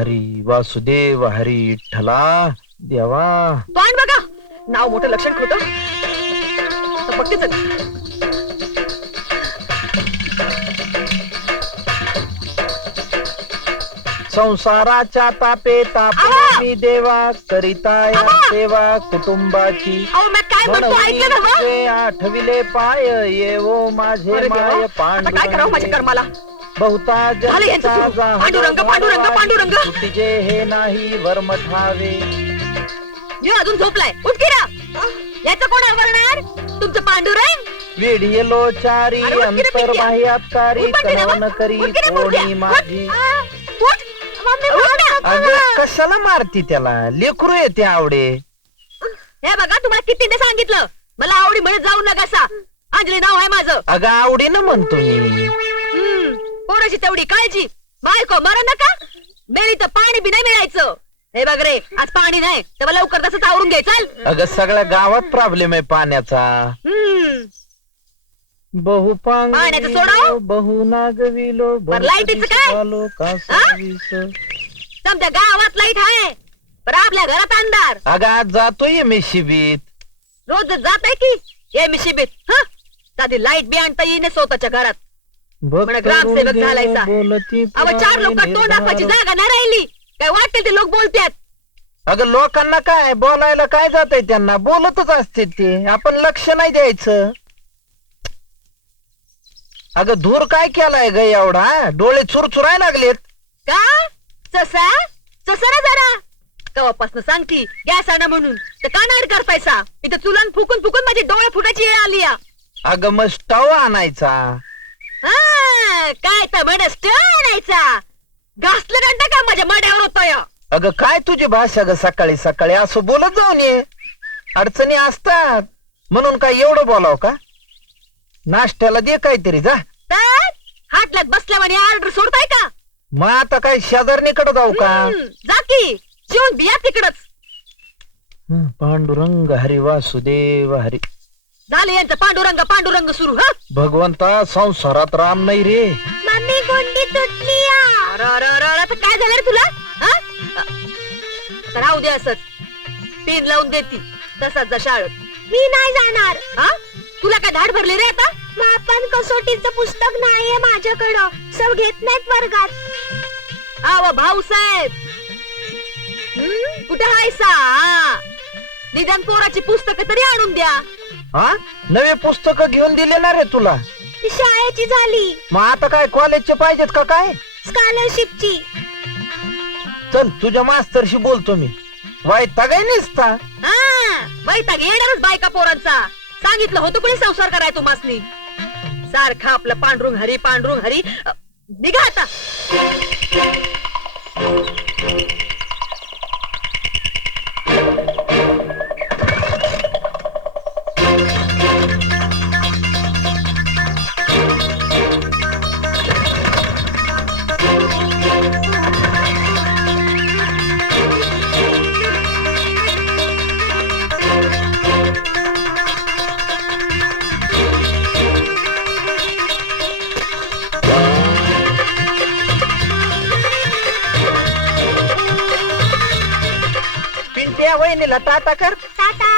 हरी वासुदेव हरी विठ्ठला देवा. तोंड बघा, नाव मोठं लक्षण खोटं. बघतेच संसाराच्या तापे तापी देवा करिता या सेवा कुटुंबाची. काय म्हणतो ऐकलं ना मग? आठविले पाय येवो माझे माय काय करावं माझ्या कर्माला? बहुता पांडुरंग पांडुरंग पांडुरंग तुझे हे नाही वर्म ठावे. अजून झोपलाय, उठ की रा. याचं कोण आवरणार? तुमचं पांडुरंग. वेढियलोचारी अंतर बाह्यातकारी कणवण करी कोणी माझी. कशाला मारती त्याला? लेकरू येते आवडे. हे बघा, तुम्हाला किती सांगितलं मला आवडी म्हणत जाऊ नका. अंजली नाव आहे माझं. अगं आवडीनं म्हणतो मी. पोराची तेवढी काळजी. बायको मरा नका, मेली तर पाणी बी नाही मिळायचं. हे बघ रे, आज पाणी नाही तर लवकर तसंच आवरून घे. चाल. अगं सगळ्या गावात प्रॉब्लेम आहे पाण्याचा. बहु पाण्याचं सोडाव. बहु नागविलो लाईटीचं काय? तुमच्या गावात लाईट आहे पण आपल्या घरात अंधार. अगं आज जातोय मी शिबीत. रोज जात आहे की ये मी शिबीत. साधी लाईट बी आणता येईन स्वतःच्या घरात. ग्रामसेवक झालायचा. अव 4 लोक तोंड दाखवायची जागा नाही राहिली. काय वाटेल ते लोक बोलतात. अगं लोकांना काय बोलायला काय जातंय? त्यांना बोलतच असते ते, आपण लक्ष नाही द्यायचं. अगं धूर काय केलाय ग एवढा? डोळे चुरचुराय लागलेत का? चसा चसा ना जरा. कवापासून सांगती गॅस आणा म्हणून तर का नाड करतायसा? इथं चुलन फुकून फुकून माझी डोळे फुटायची वेळ आली. अगं मग स्टव आणायचा. काय तर म्हण स्टव आणायचा? घासलं घंटा का माझ्या माड्यावर होतोय? अगं काय तुझी भाषा ग? सकाळी सकाळी असं बोलत जाऊन ये. अडचणी असतात म्हणून काय एवढं बोलाव का? नाश्त्याला दे काहीतरी जा. हाटल्यात बसल्यावानी ऑर्डर सोडताय का? मग आता काय शेजारणीकडे जाऊ का? जा की जेवण बिया तिकडच. पांडुरंग हरी वासुदेव हरी. झाले यांचं पांडुरंग पांडुरंग सुरू. भगवंता संसारात राम नाही रे. मम्मी गोंडी तुटली. काय झालं रे तुला? राहू दे असच. पिन लावून देती तसाच जा शाळेत. मी नाही जाणार. तुला काय धाड भरली रे आता? मापन कसोटीचं पुस्तक नाहीये माझ्याकडं. सब घेत नाहीत वर्गात. आव भाऊसाहेब कुठे हायसा? निदान पोराची पुस्तकं तरी आणून द्या. नवे पुस्तक घेऊन दिले ना रे तुला? शाळेची झाली. मग आता काय कॉलेजचे पाहिजेत का काय? स्कॉलरशिपची. चल तुझ्या मास्तरशी बोलतो मी. वैताग आहे निसता. वैताग येणारच बायका पोरांचा. सांगितलं होतं कोणी संसार कराय तुम्हासनी. सारखा आपलं पांडुरंग हरी पांडुरंग हरी. निघा आता. वहिनीला टाटा कर. टाटा.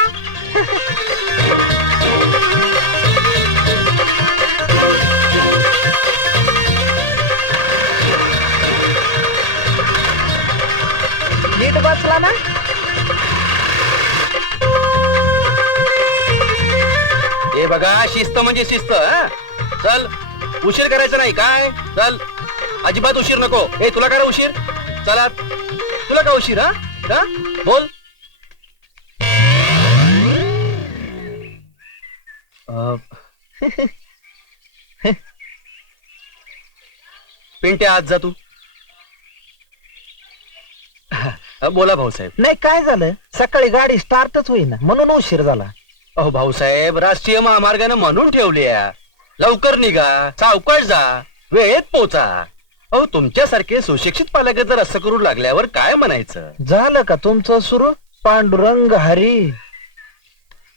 नीट बसला ना? हे बघा शिस्त म्हणजे शिस्त. चल उशीर करायचा नाही काय? चल अजिबात उशीर नको. हे तुला काय उशीर? चला तुला काय उशीर? हा बोल. पिंट्या आज जा तू. बोला भाऊसाहेब. नाही काय झालं? सकाळी गाडी स्टार्टच होईना म्हणून उशीर झाला. अहो भाऊसाहेब राष्ट्रीय महामार्गाने म्हणून ठेवली. लवकर निघा, सावकाश जा, वेळेत पोचा. अहो तुमच्यासारखे सुशिक्षित पालक जर असं करू लागल्यावर काय म्हणायचं? झालं का तुमचं सुरू? पांडुरंग हरी.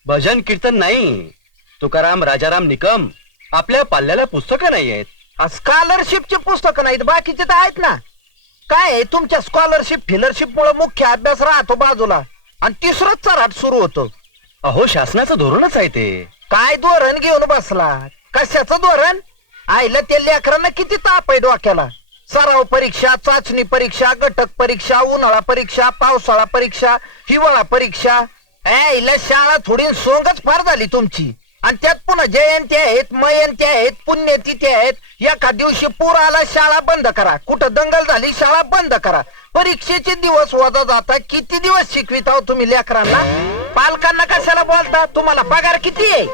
भजन कीर्तन नाही. तुकाराम राजाराम निकम आपल्या पाल्याला पुस्तकं नाही आहेत. स्कॉलरशिपची पुस्तकं नाहीत, बाकीचे तर आहेत ना. काय आहे, तुमच्या स्कॉलरशिप फिलरशिप मुळे मुख्य अभ्यास राहतो बाजूला आणि तिसरंच चराट सुरू होतो. अहो शासनाचं धोरणच आहे ते. काय धोरण घेऊन बसला? कशाचं धोरण? आईला त्या लेकरांना किती ताप आहे डोक्याला. सराव परीक्षा, चाचणी परीक्षा, घटक परीक्षा, उन्हाळा परीक्षा, पावसाळा परीक्षा, हिवाळा परीक्षा. आईला शाळा थोडी सोंगच फार झाली तुमची. आणि त्यात पुन्हा जयंती आहेत, मयंती आहेत, पुण्यतिथी आहेत. एका दिवशी पूर आला शाळा बंद करा, कुठं दंगल झाली शाळा बंद करा. परीक्षेचे दिवस वजा जाता. किती दिवस शिकवित आहो तुम्ही लेकरांना? पालकांना कशाला बोलता? तुम्हाला पगार किती आहे?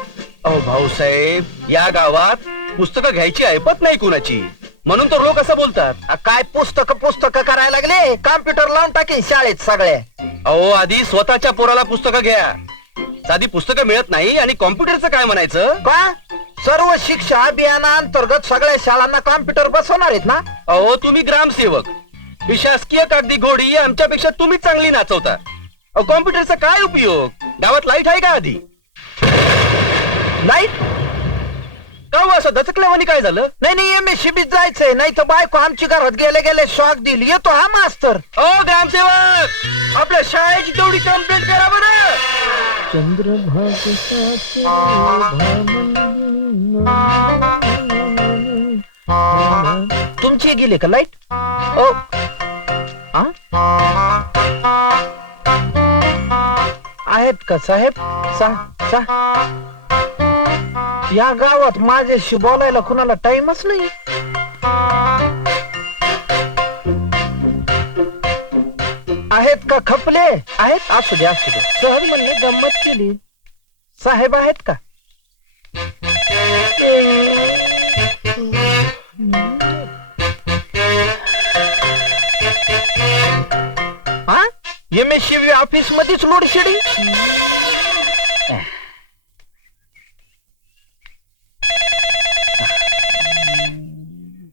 अहो भाऊसाहेब, या गावात पुस्तकं घ्यायची ऐपत नाही कुणाची, म्हणून तर लोक असं बोलतात. काय पुस्तक करायला लागले? कॉम्प्युटर लावून टाकेन शाळेत सगळ्या. अहो आधी स्वतःच्या पोराला पुस्तकं घ्या. साधी पुस्तकं मिळत नाही आणि कॉम्प्युटरचं काय म्हणायचं? का? सर्व शिक्षा अभियानाअंतर्गत सगळ्या शाळांना कॉम्प्युटर बसवणार आहेत ना? अहो तुम्ही ग्रामसेवक, ही शासकीय कागदी घोडी आमच्यापेक्षा तुम्ही चांगली नाचवता. अहो कॉम्प्युटरचा काय उपयोग? गावात लाईट आहे का आधी? लाईट? का हो असं दचकल्यावानी काय झालं? नाही MSCB जायचंय, नाही तर बायको आमची घरात गेले शॉक दिली. येतो हा मास्तर. ओ ग्रामसेवक, आपल्या शाळेची तेवढी कंप्लेंट करा बरं. तुमची गेली का लाईट? ओ आ? आहेत का साहेब? या गावात माझ्याशी बोलायला कुणाला टाइमच नाही. आहेत का खपले? आहेत? असू दे सहज म्हणले, गंमत केली. साहेब आहेत का? हा? MSCB ऑफिस मध्येच लोड शेडिंग?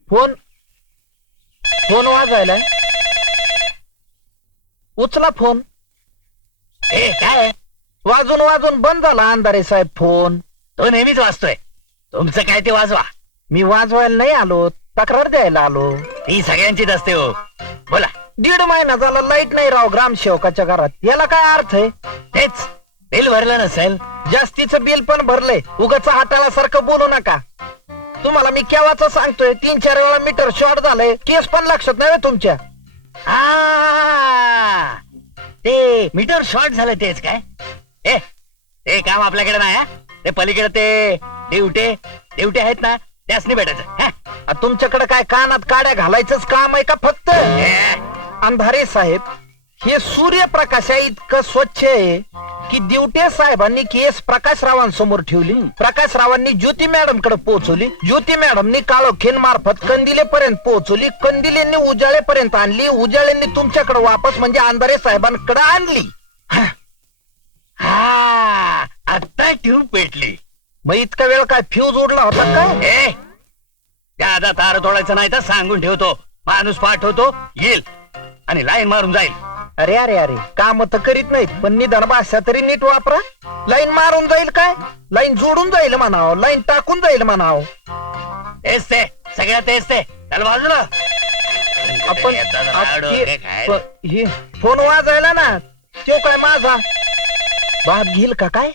फोन वाजायलाय. उचला फोन. काय वाजून बंद झाला अंधारे साहेब फोन. तो नेहमीच वाचतोय. तुमचं काय ते वाजवा. मी वाजवायला नाही आलो, तक्रार द्यायला आलो. ती सगळ्यांचीच असते हो. बोला. 1.5 महिना झाला लाईट नाही राव ग्रामसेवकाच्या घरात. याला काय अर्थ आहे? तेच बिल भरलं नसेल. जास्तीचं बिल पण भरलंय. उगाच हाताला सारखं बोलू नका. तुम्हाला मी केव्हाच सांगतोय, 3-4 वेळा मीटर शॉर्ट झालंय. केस पण लक्षात नाही तुमच्या. ते मीटर शॉर्ट झालं तेच काय? ते काम आपल्याकडे नाही. ते पलीकडे ते देवटे आहेत ना, त्याच नाही भेटायचं. तुमच्याकडे काय कानात काड्या घालायचंच काम आहे का फक्त? अंधारे साहेब, हे सूर्यप्रकाशा इतकं स्वच्छ आहे की दिवटे साहेबांनी केस प्रकाशरावांसमोर ठेवली. प्रकाशरावांनी ज्योती मॅडम कडे पोहोचवली. ज्योती मॅडमनी काळोखीन मार्फत कंदिलेपर्यंत पोहोचवली. कंदिलेंनी उजाळेपर्यंत आणली. उजाळेंनी तुमच्याकडे वापस म्हणजे अंधारे साहेबांकडे आणली. आता ट्यूब पेटली. मग इतका वेळ काय फ्यूज उडला होता काय? त्या तार तोडायचं नाही तर सांगून ठेवतो. माणूस पाठवतो, येईल आणि लाईन मारून जाईल. अरे अरे अरे, काम तर करीत नाहीत पण निदान भाषा तरी नीट वापरा. लाईन मारून जाईल काय? लाईन जोडून जाईल म्हणाव, लाईन टाकून जाईल म्हणाव. तेच ते सगळ्या तेच ते. त्याला बाजूला. आपण फोन वाजायला ना, तो काय माझा बाप घेईल का काय?